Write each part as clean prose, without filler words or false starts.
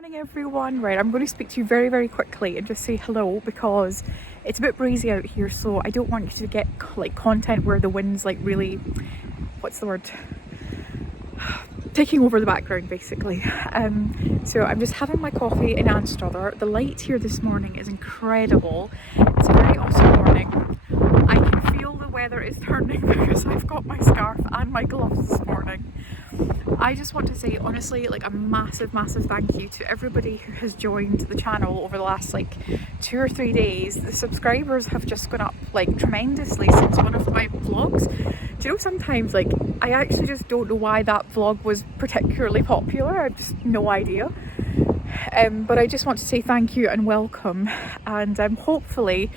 Morning everyone. Right, I'm going to speak to you very quickly and just say hello because it's a bit breezy out here, so I don't want you to get like content where the wind's like really, what's the word, taking over the background basically. So I'm just having my coffee in Anstruther. The light here this morning is incredible. It's a very awesome morning. I can feel the weather is turning because I've got my scarf and my gloves this morning. I just want to say honestly like a massive thank you to everybody who has joined the channel over the last like 2 or 3 days. The subscribers have just gone up like tremendously since one of my vlogs. Do you know, sometimes like I actually just don't know why that vlog was particularly popular. I have just no idea. But I just want to say thank you and welcome, and hopefully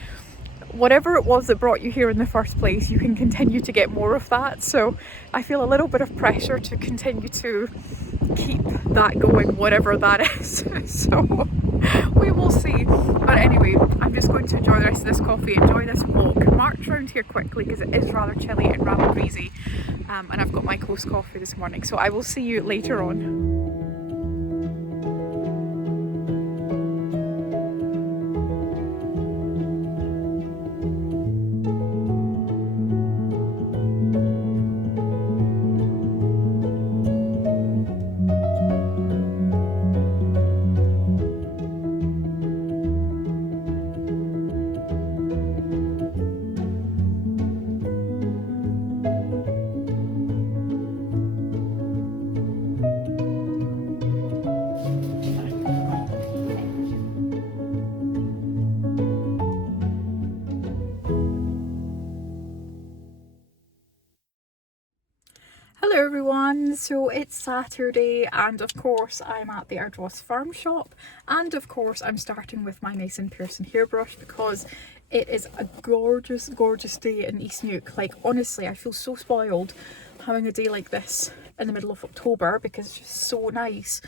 whatever it was that brought you here in the first place, you can continue to get more of that. So I feel a little bit of pressure to continue to keep that going, whatever that is. So we will see. But anyway, I'm just going to enjoy the rest of this coffee, enjoy this walk, march around here quickly because it is rather chilly and rather breezy. And I've got my Cosy coffee this morning. So I will see you later on. Hello everyone, so it's Saturday and of course I'm at the Ardross Farm Shop, and of course I'm starting with my nice and Pearson hairbrush because it is a gorgeous day in East Neuk. Like honestly, I feel so spoiled having a day like this in the middle of October because it's just so nice.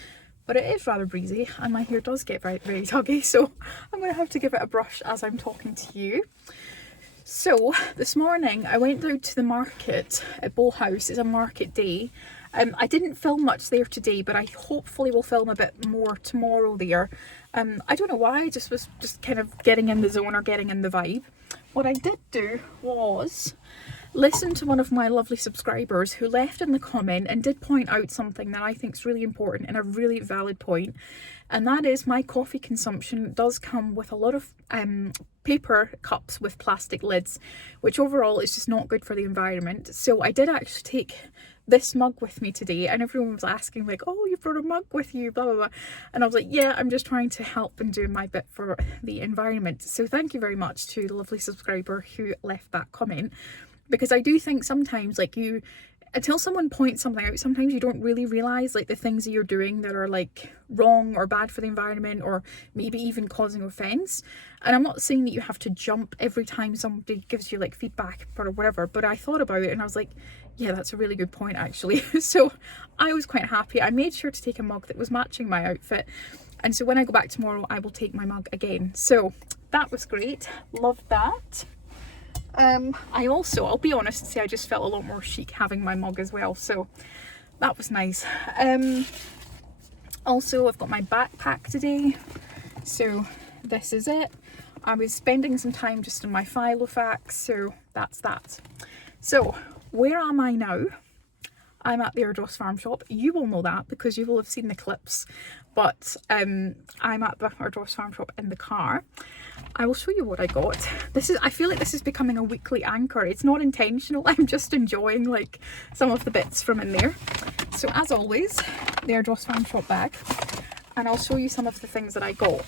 But it is rather breezy and my hair does get very tuggy, so I'm going to have to give it a brush as I'm talking to you. So this morning I went out to the market at Bowhouse. It's a market day. I didn't film much there today, but I hopefully will film a bit more tomorrow there. I don't know why, I just was kind of getting in the zone or getting in the vibe. What I did do was listen to one of my lovely subscribers who left in the comment and did point out something that I think is really important and a really valid point, and that is my coffee consumption does come with a lot of paper cups with plastic lids, which overall is just not good for the environment. So I did actually take this mug with me today, and everyone was asking like, oh, you brought a mug with you, blah blah, and I was like, yeah, I'm just trying to help and do my bit for the environment. So thank you very much to the lovely subscriber who left that comment, because I do think sometimes like until someone points something out, sometimes you don't really realise like the things that you're doing that are like wrong or bad for the environment or maybe even causing offence. And I'm not saying that you have to jump every time somebody gives you like feedback or whatever, but I thought about it and I was like, yeah, that's a really good point actually. So I was quite happy. I made sure to take a mug that was matching my outfit, and so when I go back tomorrow I will take my mug again. So that was great, loved that. I'll be honest and say I just felt a lot more chic having my mug as well, so that was nice. Also I've got my backpack today, so this is it. I was spending some time just on my Filofax, so that's that. So where am I now? I'm at the Ardross Farm Shop. You will know that because you will have seen the clips, but I'm at the Ardross Farm Shop in the car. I will show you what I got. I feel like this is becoming a weekly anchor. It's not intentional. I'm just enjoying like some of the bits from in there. So as always, the Ardross Farm Shop bag, and I'll show you some of the things that I got.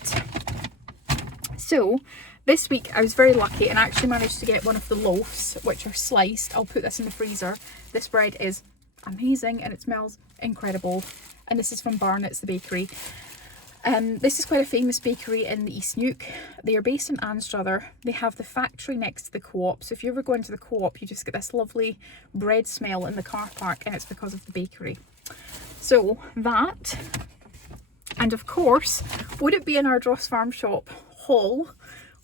So this week I was very lucky and actually managed to get one of the loaves, which are sliced. I'll put this in the freezer. This bread is amazing and it smells incredible, and this is from Barnett's, the bakery. This is quite a famous bakery in the East Neuk. They are based in Anstruther. They have the factory next to the co-op, so if you ever go into the co-op you just get this lovely bread smell in the car park, and it's because of the bakery. So that, and of course, would it be an Ardross Farm Shop haul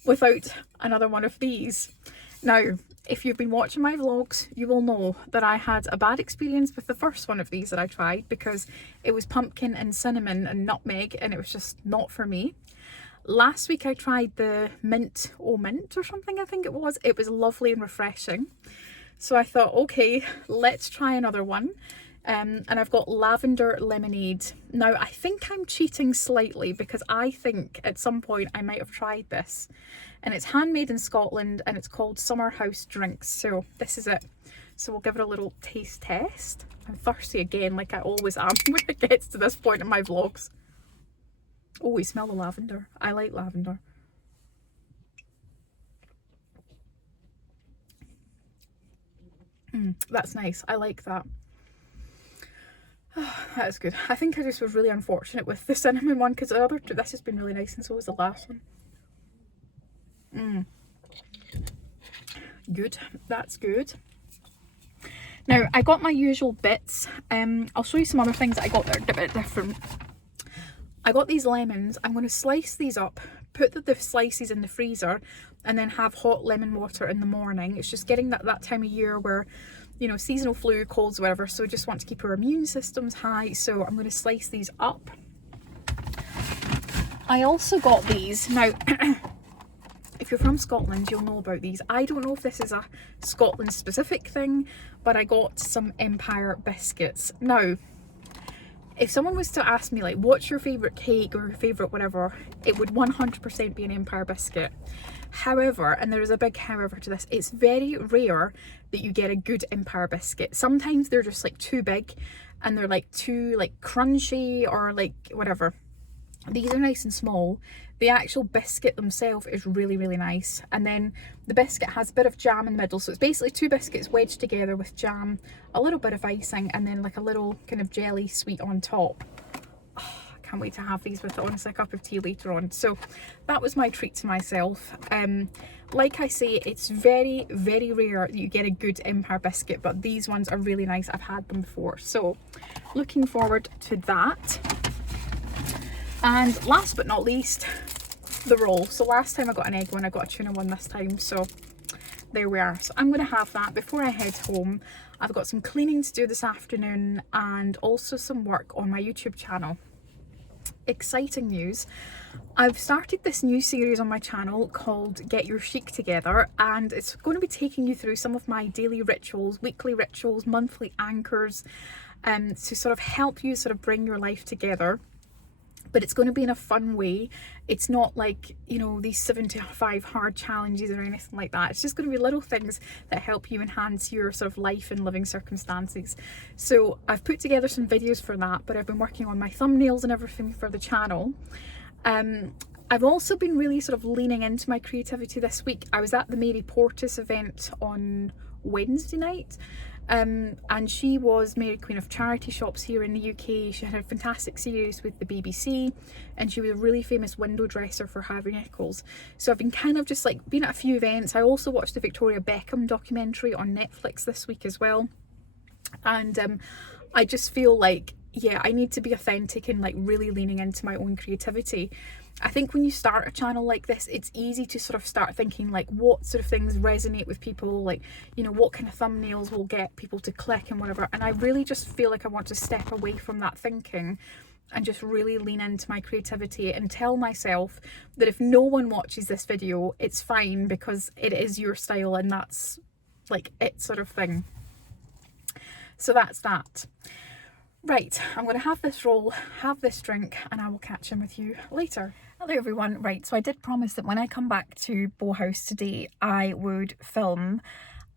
without another one of these? Now if you've been watching my vlogs, you will know that I had a bad experience with the first one of these that I tried, because it was pumpkin and cinnamon and nutmeg, and it was just not for me. Last week I tried the mint or something, I think it was. It was lovely and refreshing. So I thought, okay, let's try another one. And I've got lavender lemonade. Now, I think I'm cheating slightly, because I think at some point I might have tried this. And it's handmade in Scotland, and it's called Summer House Drinks. So this is it. So we'll give it a little taste test. I'm thirsty again, like I always am when it gets to this point in my vlogs. Oh, we smell the lavender. I like lavender. That's nice. I like that. Oh, that is good. I think I just was really unfortunate with the cinnamon one, because the other two, this has been really nice, and so was the last one. Good. That's good. Now, I got my usual bits. I'll show you some other things that I got that are a bit different. I got these lemons. I'm going to slice these up, put the slices in the freezer, and then have hot lemon water in the morning. It's just getting that time of year where, you know, seasonal flu, colds, whatever, so we just want to keep our immune systems high. So I'm going to slice these up. I also got these. Now, if you're from Scotland, you'll know about these. I don't know if this is a Scotland specific thing, but I got some Empire biscuits. Now, if someone was to ask me, like, what's your favourite cake or your favourite whatever, it would 100% be an Empire biscuit. However, and there is a big however to this, it's very rare that you get a good Empire biscuit. Sometimes they're just like too big, and they're like too like crunchy or like whatever. These are nice and small. The actual biscuit themselves is really, really nice. And then the biscuit has a bit of jam in the middle. So it's basically two biscuits wedged together with jam, a little bit of icing, and then like a little kind of jelly sweet on top. Oh, I can't wait to have these with honestly a cup of tea later on. So that was my treat to myself. Like I say, it's very, very rare that you get a good Empire biscuit, but these ones are really nice. I've had them before. So looking forward to that. And last but not least, the roll. So last time I got an egg one, I got a tuna one this time, so there we are. So I'm going to have that before I head home. I've got some cleaning to do this afternoon, and also some work on my YouTube channel. Exciting news. I've started this new series on my channel called Get Your Chic Together, and it's going to be taking you through some of my daily rituals, weekly rituals, monthly anchors, to sort of help you sort of bring your life together. But it's going to be in a fun way. It's not like, you know, these 75 hard challenges or anything like that. It's just going to be little things that help you enhance your sort of life and living circumstances. So I've put together some videos for that, but I've been working on my thumbnails and everything for the channel. I've also been really sort of leaning into my creativity this week. I was at the Mary Portas event on Wednesday night. And she was Mary Queen of Charity Shops here in the UK. She had a fantastic series with the BBC, and she was a really famous window dresser for Harvey Nichols. So I've been kind of just like been at a few events. I also watched the Victoria Beckham documentary on Netflix this week as well. And I just feel like, yeah, I need to be authentic and like really leaning into my own creativity. I think when you start a channel like this, it's easy to sort of start thinking like what sort of things resonate with people, like, you know, what kind of thumbnails will get people to click and whatever. And I really just feel like I want to step away from that thinking and just really lean into my creativity and tell myself that if no one watches this video, it's fine, because it is your style and that's like it sort of thing. So that's that. Right, I'm going to have this roll, have this drink, and I will catch in with you later. Hello everyone. Right, so I did promise that when I come back to Bowhouse today, I would film.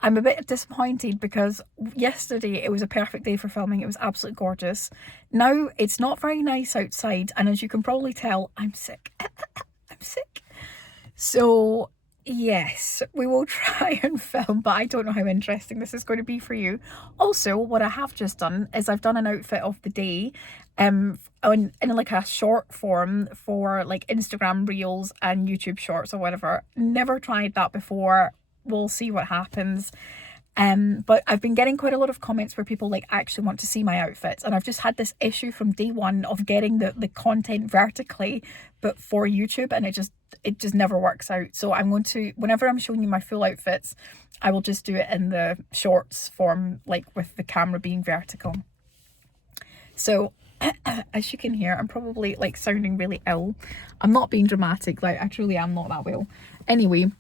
I'm a bit disappointed because yesterday it was a perfect day for filming. It was absolutely gorgeous. Now it's not very nice outside, and as you can probably tell, I'm sick. I'm sick. So yes, we will try and film, but I don't know how interesting this is going to be for you. Also, what I have just done is I've done an outfit of the day in like a short form for like Instagram reels and YouTube shorts or whatever. Never tried that before. We'll see what happens. But I've been getting quite a lot of comments where people like actually want to see my outfits, and I've just had this issue from day one of getting the content vertically but for YouTube, and it just never works out. So I'm going to, whenever I'm showing you my full outfits, I will just do it in the shorts form, like with the camera being vertical. So as you can hear, I'm probably like sounding really ill. I'm not being dramatic, like I truly am not that well. Anyway,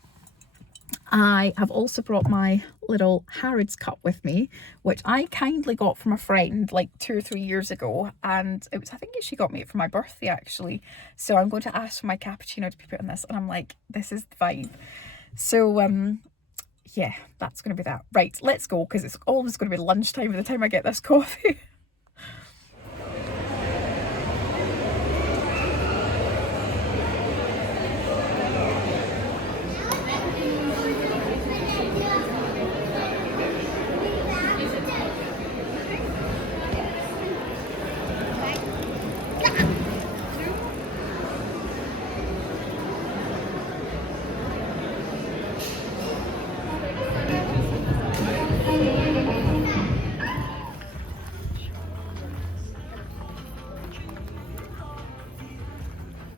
I have also brought my little Harrods cup with me, which I kindly got from a friend like 2 or 3 years ago, and it was, I think she got me it for my birthday actually. So I'm going to ask for my cappuccino to be put in this, and I'm like, this is the vibe. So yeah, that's going to be that. Right, let's go, because it's always going to be lunchtime by the time I get this coffee.